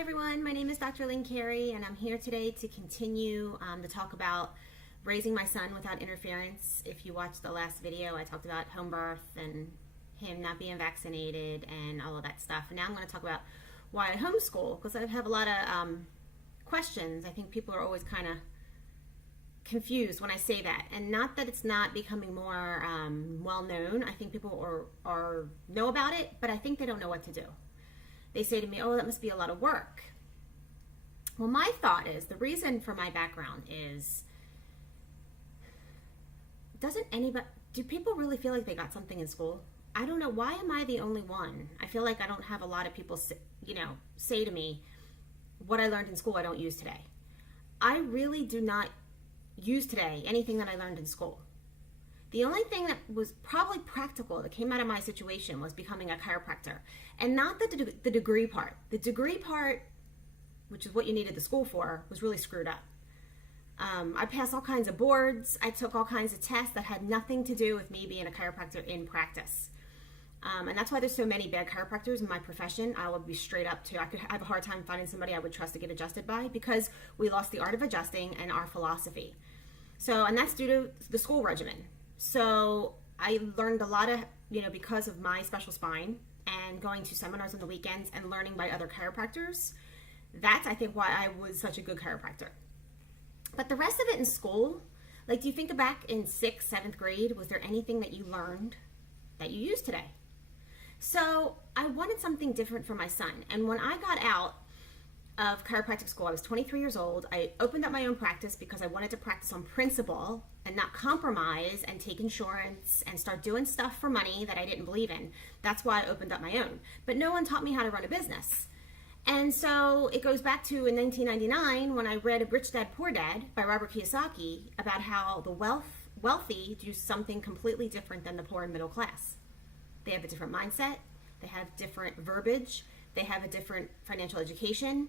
Hi everyone, my name is Dr. Lynn Carey and I'm here today to continue to talk about raising my son without interference. If you watched the last video, I talked about home birth and him not being vaccinated and all of that stuff. And now I'm going to talk about why I homeschool, because I have a lot of questions. I think people are always kind of confused when I say that, and not that it's not becoming more well known. I think people are know about it, but I think they don't know what to do. They say to me, oh, that must be a lot of work. Well, my thought is, the reason for my background is, do people really feel like they got something in school? I don't know. Why am I the only one? I feel like I don't have a lot of people say to me, what I learned in school I don't use today. I really do not use today anything that I learned in school. The only thing that was probably practical that came out of my situation was becoming a chiropractor. And not the degree part. The degree part, which is what you needed the school for, was really screwed up. I passed all kinds of boards. I took all kinds of tests that had nothing to do with me being a chiropractor in practice. And that's why there's so many bad chiropractors in my profession. I will be straight up to, I have a hard time finding somebody I would trust to get adjusted by, because we lost the art of adjusting and our philosophy. So, and that's due to the school regimen. So I learned a lot of, because of my special spine and going to seminars on the weekends and learning by other chiropractors. That's, I think, why I was such a good chiropractor. But the rest of it in school, like, do you think back in 6th, 7th grade, was there anything that you learned that you use today? So I wanted something different for my son. And when I got out of chiropractic school, I was 23 years old. I opened up my own practice because I wanted to practice on principle and not compromise and take insurance and start doing stuff for money that I didn't believe in. That's why I opened up my own. But no one taught me how to run a business. And so it goes back to in 1999 when I read Rich Dad, Poor Dad by Robert Kiyosaki about how the wealthy do something completely different than the poor and middle class. They have a different mindset. They have different verbiage. They have a different financial education.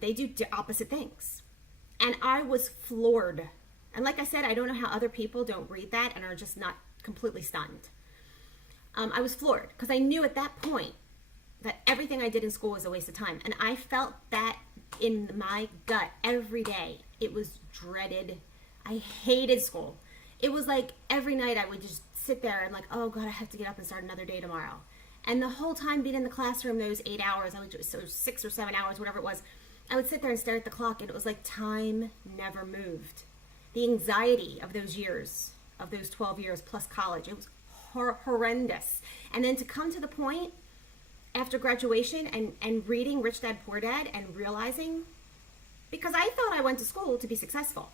They do opposite things. And I was floored. And like I said, I don't know how other people don't read that and are just not completely stunned. I was floored because I knew at that point that everything I did in school was a waste of time. And I felt that in my gut every day. It was dreaded. I hated school. It was like every night I would just sit there and like, oh God, I have to get up and start another day tomorrow. And the whole time being in the classroom, those 8 hours, so 6 or 7 hours, whatever it was, I would sit there and stare at the clock, and it was like time never moved. The anxiety of those years, of those 12 years plus college, it was horrendous. And then to come to the point after graduation and reading Rich Dad, Poor Dad and realizing, because I thought I went to school to be successful.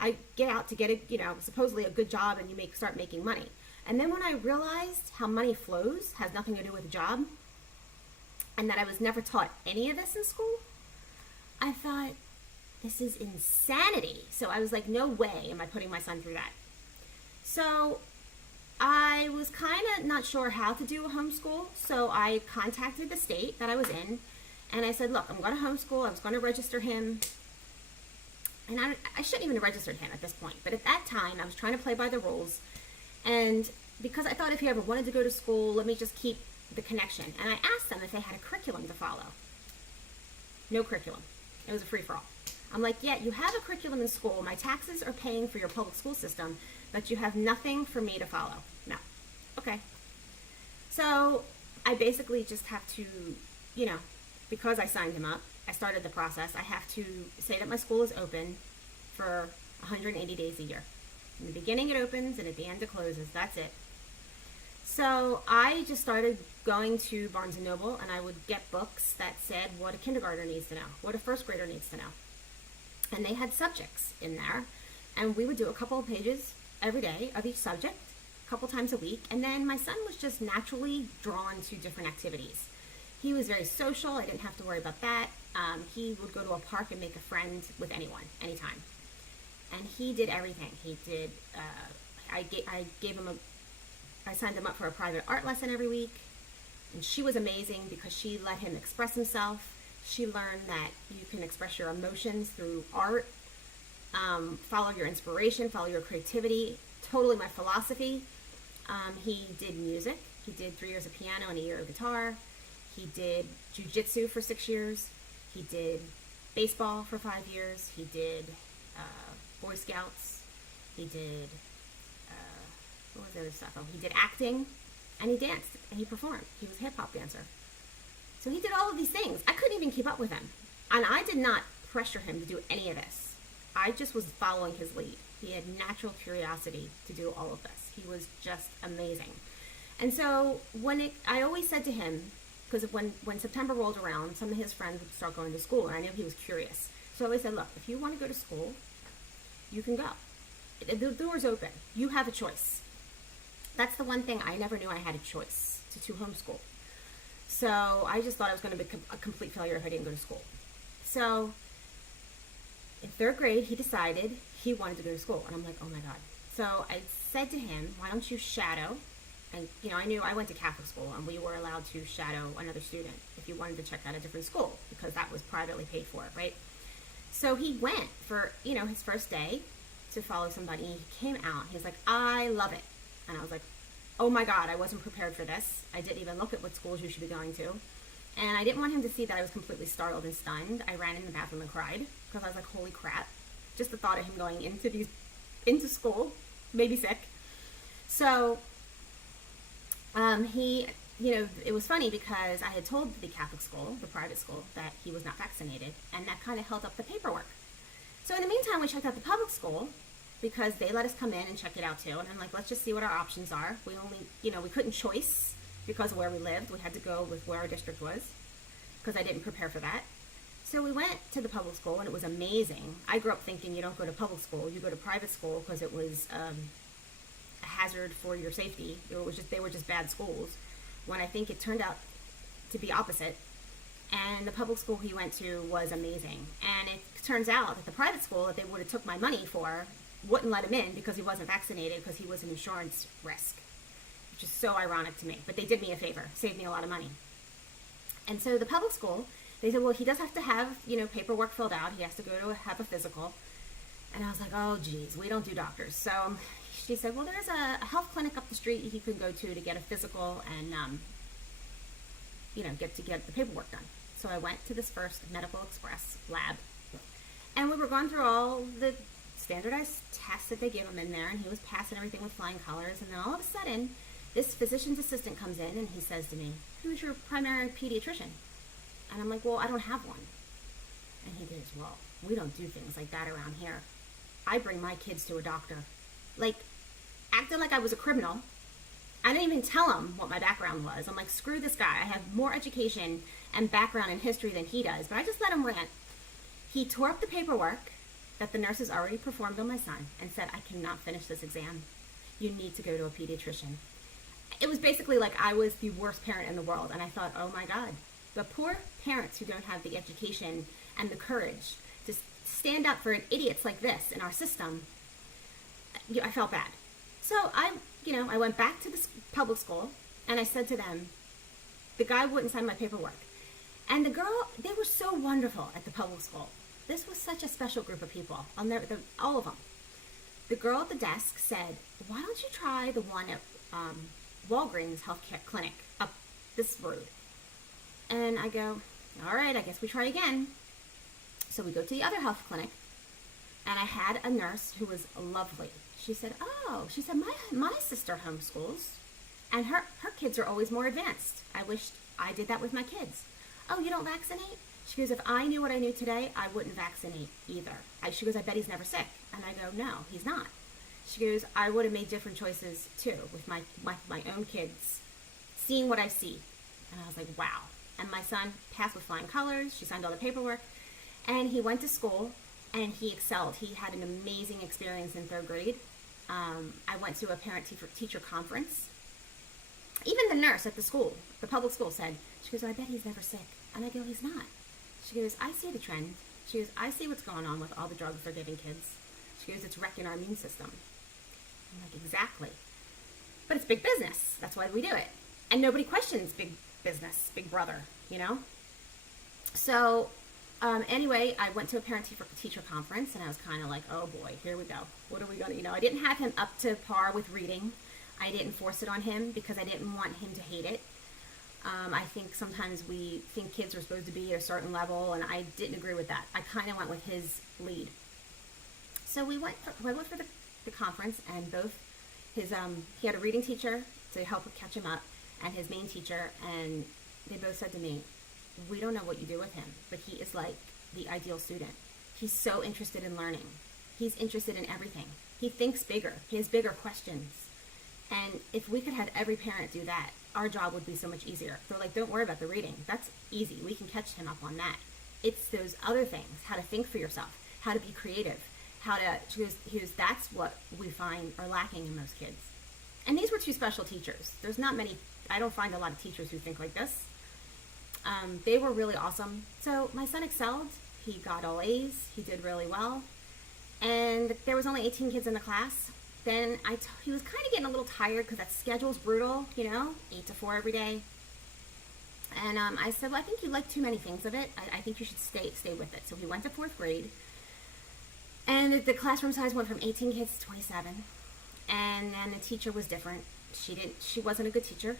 I get out to get supposedly a good job and you start making money. And then when I realized how money flows has nothing to do with a job, and that I was never taught any of this in school, I thought, this is insanity. So I was like, no way am I putting my son through that. So I was kind of not sure how to do a homeschool. So I contacted the state that I was in, and I said, look, I'm going to homeschool. I was going to register him. And I shouldn't even have registered him at this point. But at that time, I was trying to play by the rules. And because I thought if he ever wanted to go to school, let me just keep the connection. And I asked them if they had a curriculum to follow. No curriculum. It was a free-for-all. I'm like, yeah, you have a curriculum in school. My taxes are paying for your public school system, but you have nothing for me to follow. No. Okay. So I basically just have to, because I signed him up, I started the process. I have to say that my school is open for 180 days a year. In the beginning it opens and at the end it closes. That's it. So I just started going to Barnes & Noble, and I would get books that said what a kindergartner needs to know, what a first grader needs to know. And they had subjects in there, and we would do a couple of pages every day of each subject, a couple times a week. And then my son was just naturally drawn to different activities. He was very social. I didn't have to worry about that. He would go to a park and make a friend with anyone, anytime. And he did everything. He did, I signed him up for a private art lesson every week. And she was amazing because she let him express himself. She learned that you can express your emotions through art, follow your inspiration, follow your creativity. Totally my philosophy. He did music. He did 3 years of piano and a year of guitar. He did jiu-jitsu for 6 years. He did baseball for 5 years. He did Boy Scouts. He did, what was the other stuff? Oh, he did acting, and he danced, and he performed. He was a hip-hop dancer. So he did all of these things. I couldn't even keep up with him. And I did not pressure him to do any of this. I just was following his lead. He had natural curiosity to do all of this. He was just amazing. And so I always said to him, because when September rolled around, some of his friends would start going to school, and I knew he was curious. So I always said, look, if you want to go to school, you can go. The door's open. You have a choice. That's the one thing I never knew I had a choice to homeschool. So I just thought I was going to be a complete failure if I didn't go to school. So in 3rd grade, he decided he wanted to go to school. And I'm like, oh my God. So I said to him, why don't you shadow? And, I knew I went to Catholic school, and we were allowed to shadow another student if you wanted to check out a different school, because that was privately paid for, right? So he went for, his first day to follow somebody. He came out. He's like, I love it. And I was like, oh my God, I wasn't prepared for this. I didn't even look at what schools you should be going to. And I didn't want him to see that I was completely startled and stunned. I ran in the bathroom and cried, because I was like, holy crap. Just the thought of him going into school made me sick. So it was funny because I had told the Catholic school, the private school, that he was not vaccinated, and that kind of held up the paperwork. So in the meantime, we checked out the public school, because they let us come in and check it out too. And I'm like, let's just see what our options are. We only, we couldn't choice because of where we lived. We had to go with where our district was, because I didn't prepare for that. So we went to the public school, and it was amazing. I grew up thinking you don't go to public school, you go to private school, because it was a hazard for your safety. They were just bad schools, when I think it turned out to be opposite. And the public school he went to was amazing. And it turns out that the private school that they would have took my money for wouldn't let him in because he wasn't vaccinated, because he was an insurance risk, which is so ironic to me. But they did me a favor, saved me a lot of money. And so the public school, they said, well, he does have to have, paperwork filled out. He has to go to have a physical. And I was like, oh, geez, we don't do doctors. So she said, well, there's a health clinic up the street he can go to get a physical and, get the paperwork done. So I went to this First Medical Express lab. And we were going through all the standardized tests that they give him in there, and he was passing everything with flying colors. And then all of a sudden, this physician's assistant comes in, and he says to me, who's your primary pediatrician? And I'm like, well, I don't have one. And he goes, well, we don't do things like that around here. I bring my kids to a doctor. Like, acted like I was a criminal. I didn't even tell him what my background was. I'm like, screw this guy. I have more education and background in history than he does. But I just let him rant. He tore up the paperwork that the nurses already performed on my son and said, I cannot finish this exam. You need to go to a pediatrician. It was basically like I was the worst parent in the world. And I thought, oh my God, the poor parents who don't have the education and the courage to stand up for idiots like this in our system. I felt bad. So I went back to the public school, and I said to them, the guy wouldn't sign my paperwork. And the girl, they were so wonderful at the public school. This was such a special group of people. All of them. The girl at the desk said, why don't you try the one at Walgreens Healthcare Clinic up this road? And I go, all right, I guess we try again. So we go to the other health clinic, and I had a nurse who was lovely. She said, my sister homeschools, and her kids are always more advanced. I wished I did that with my kids. Oh, you don't vaccinate? She goes, if I knew what I knew today, I wouldn't vaccinate either. She goes, I bet he's never sick. And I go, no, he's not. She goes, I would have made different choices too with my own kids, seeing what I see. And I was like, wow. And my son passed with flying colors. She signed all the paperwork. And he went to school, and he excelled. He had an amazing experience in 3rd grade. I went to a parent-teacher conference. Even the nurse at the school, the public school, said, she goes, I bet he's never sick. And I go, he's not. She goes, I see the trend. She goes, I see what's going on with all the drugs they're giving kids. She goes, it's wrecking our immune system. I'm like, exactly. But it's big business. That's why we do it. And nobody questions big business, big brother, So anyway, I went to a parent-teacher conference, and I was kind of like, oh boy, here we go. What are we going to, I didn't have him up to par with reading. I didn't force it on him because I didn't want him to hate it. I think sometimes we think kids are supposed to be at a certain level, and I didn't agree with that. I kind of went with his lead. So I went for the conference, and both his he had a reading teacher to help catch him up, and his main teacher, and they both said to me, "We don't know what you do with him, but he is like the ideal student. He's so interested in learning. He's interested in everything. He thinks bigger. He has bigger questions. And if we could have every parent do that, our job would be so much easier." They're like, "Don't worry about the reading. That's easy. We can catch him up on that. It's those other things, how to think for yourself, how to be creative, how to choose. That's what we find are lacking in most kids." And these were two special teachers. There's not many, I don't find a lot of teachers who think like this. They were really awesome. So my son excelled. He got all A's. He did really well. And there was only 18 kids in the class. Then he was kind of getting a little tired because that schedule's brutal, 8 to 4 every day. And I said, "Well, I think you like too many things of it. I think you should stay with it." So he went to 4th grade. And the classroom size went from 18 kids to 27. And then the teacher was different. She wasn't a good teacher.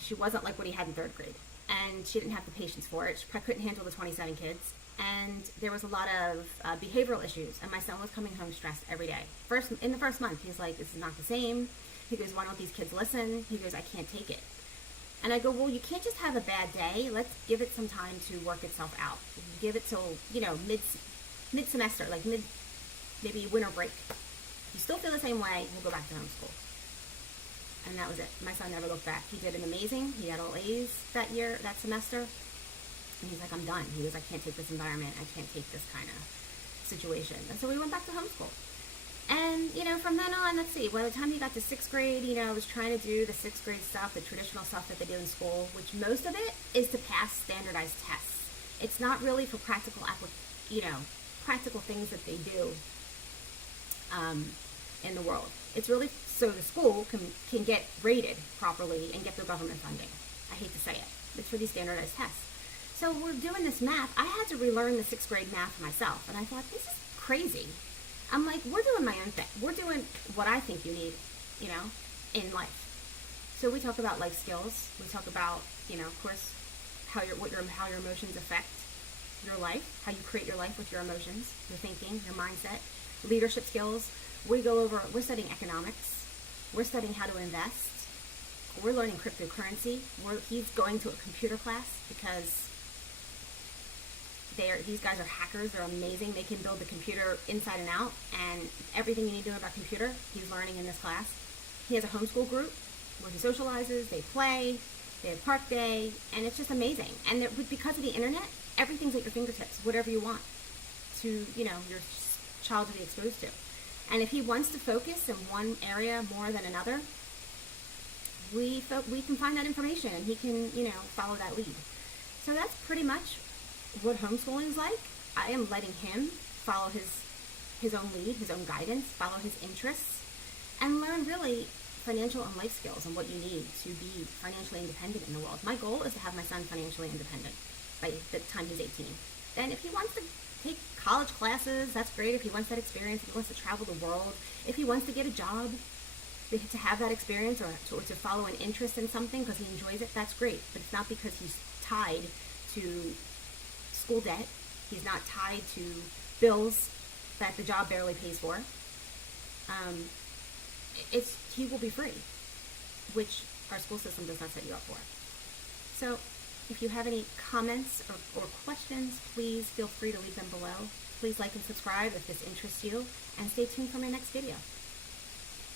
She wasn't like what he had in 3rd grade. And she didn't have the patience for it. She probably couldn't handle the 27 kids. And there was a lot of behavioral issues. And my son was coming home stressed every day. In the first month, he's like, "This is not the same." He goes, "Why don't these kids listen?" He goes, "I can't take it." And I go, "Well, you can't just have a bad day. Let's give it some time to work itself out. Give it till, mid-semester, like maybe winter break. If you still feel the same way, we'll go back to homeschool." And that was it. My son never looked back. He did an amazing. He had all A's that semester. And he's like, "I'm done." He goes, "I can't take this environment. I can't take this kind of situation." And so we went back to homeschool. And, from then on, let's see, by the time he got to 6th grade, I was trying to do the 6th grade stuff, the traditional stuff that they do in school, which most of it is to pass standardized tests. It's not really for practical things that they do in the world. It's really so the school can get rated properly and get their government funding. I hate to say it. It's for these standardized tests. So we're doing this math. I had to relearn the 6th grade math for myself. And I thought, this is crazy. I'm like, we're doing my own thing. We're doing what I think you need, in life. So we talk about life skills. We talk about, of course, how your emotions affect your life, how you create your life with your emotions, your thinking, your mindset, leadership skills. We're studying economics. We're studying how to invest. We're learning cryptocurrency. He's going to a computer class because these guys are hackers. They're amazing. They can build the computer inside and out, and everything you need to know about computer, he's learning in this class. He has a homeschool group where he socializes, they play, they have park day, and it's just amazing. And because of the internet, everything's at your fingertips, whatever you want to, your child to be exposed to. And if he wants to focus in one area more than another, we can find that information, and he can, follow that lead. So that's pretty much what homeschooling is like. I am letting him follow his own lead, his own guidance, follow his interests, and learn really financial and life skills and what you need to be financially independent in the world. My goal is to have my son financially independent by the time he's 18. Then if he wants to take college classes, that's great. If he wants that experience, if he wants to travel the world, if he wants to get a job, to have that experience or to follow an interest in something because he enjoys it, that's great. But it's not because he's tied to school debt. He's not tied to bills that the job barely pays for. He will be free, which our school system does not set you up for. So if you have any comments or questions, please feel free to leave them below. Please like and subscribe if this interests you, and stay tuned for my next video.